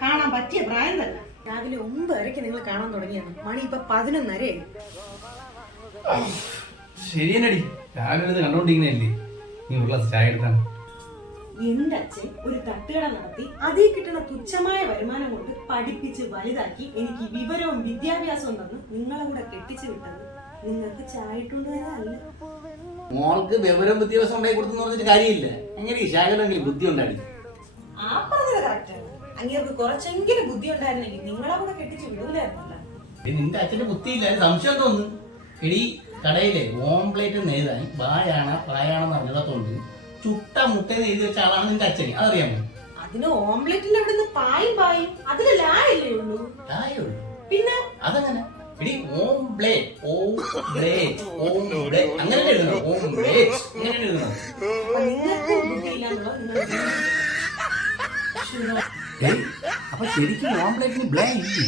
കാണാൻ പറ്റിയ പ്രായം തന്നെ. രാവിലെ 9:30 നിങ്ങൾ കാണാൻ തുടങ്ങിയാണ്. മണി ഇപ്പൊ 11:30. ശരിയടി, രാവിലെ കണ്ടോണ്ടിരിക്കുന്നല്ലേ. നീ ഒരു ഗ്ലാസ് ചായ എടുത്താണ്. എന്റെ അച്ഛൻ ഒരു തട്ടുകട നടത്തി അതിൽ കിട്ടുന്ന തുച്ഛമായ വരുമാനം കൊണ്ട് പഠിപ്പിച്ച് വലുതാക്കി എനിക്ക് വിവരവും വിദ്യാഭ്യാസവും തന്ന് നിങ്ങളെ കൂടെ കെട്ടിച്ചു വിട്ടത് നിങ്ങൾക്ക് ചായ ഇട്ടുകൊണ്ടുവരല്ല. മോൾക്ക് വിവരം വിദ്യാഭ്യാസം ഉണ്ടായി കൊടുത്തെന്ന് പറഞ്ഞിട്ട് കാര്യമില്ല. എങ്ങനെ ശാഖലെങ്കിലും ബുദ്ധി ഉണ്ടായി. ആ പറഞ്ഞത് കറക്റ്റാണ്. അങ്ങേർക്ക് കുറച്ചെങ്കിലും ബുദ്ധി ഉണ്ടായിരുന്നെങ്കിൽ നിങ്ങളെ കൂടെ കെട്ടിച്ച് വിടൂലായിരുന്നല്ല. നിന്റെ അച്ഛന്റെ ബുദ്ധിയില്ല, സംശയം തോന്നുന്നു. എടി, കടയിലെ ഓംപ്ലേറ്റ് എഴുതാൻ പായാണെന്ന് അറിഞ്ഞതൊണ്ട് ചുട്ട മുട്ടേന്ന് എഴുതി വെച്ച ആളാണ് നിന്റെ അച്ഛൻ. അതറിയാമോ? അതിന് ഓംപ്ലേറ്റിൽ അവിടെ നിന്ന് പായും അതിന് ലായല്ലേ ഉള്ളൂ. പിന്നെ അതങ്ങനെ എടി, അങ്ങനെ എഴുതണം. ഓംപ്ലേറ്റ് അങ്ങനെ എഴുതണം. നിങ്ങൾക്ക് ബുദ്ധിയില്ലാന്നുള്ളത് അപ്പൊ ശരിക്കും ഓംപ്ലേറ്റിന് ബ്ലേ ഇല്ലേ?